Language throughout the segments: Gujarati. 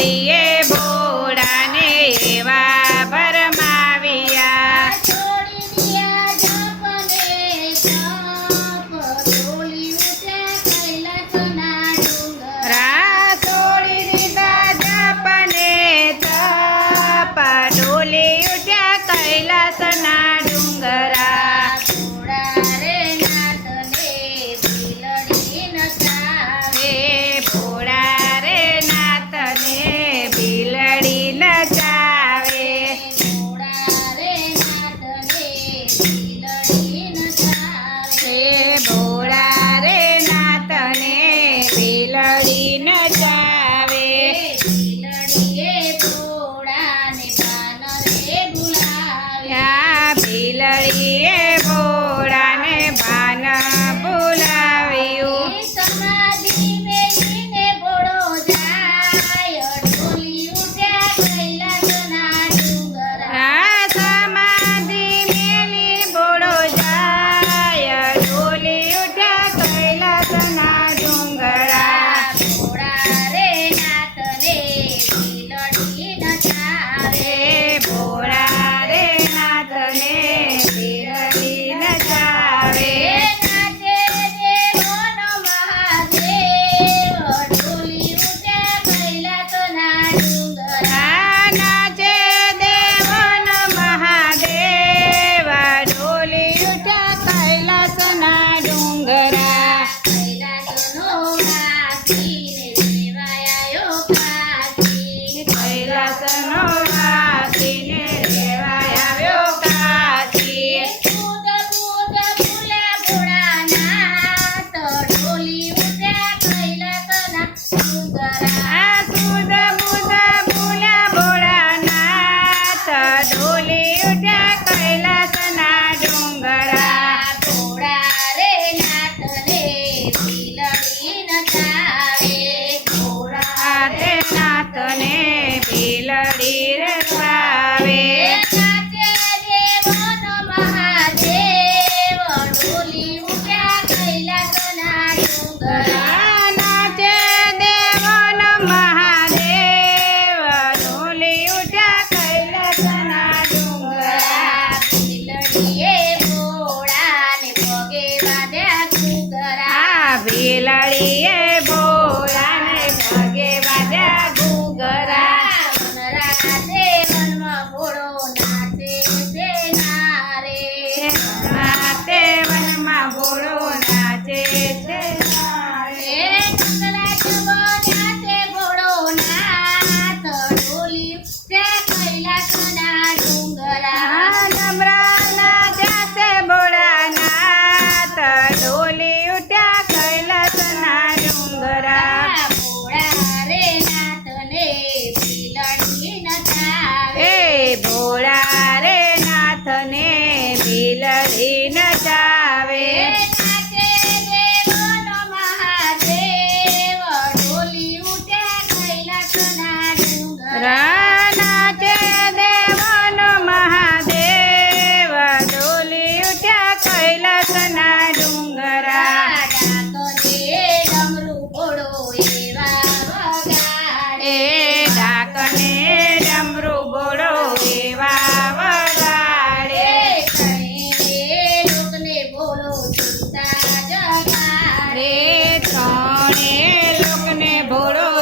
மரியே Yeah. વેલાળીએ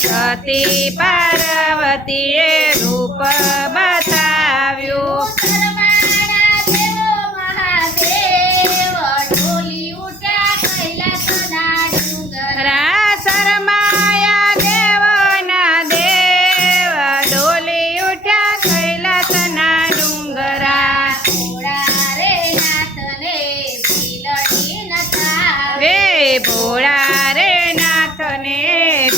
સતી પાર્વતીએ રૂપ બતાવ્યું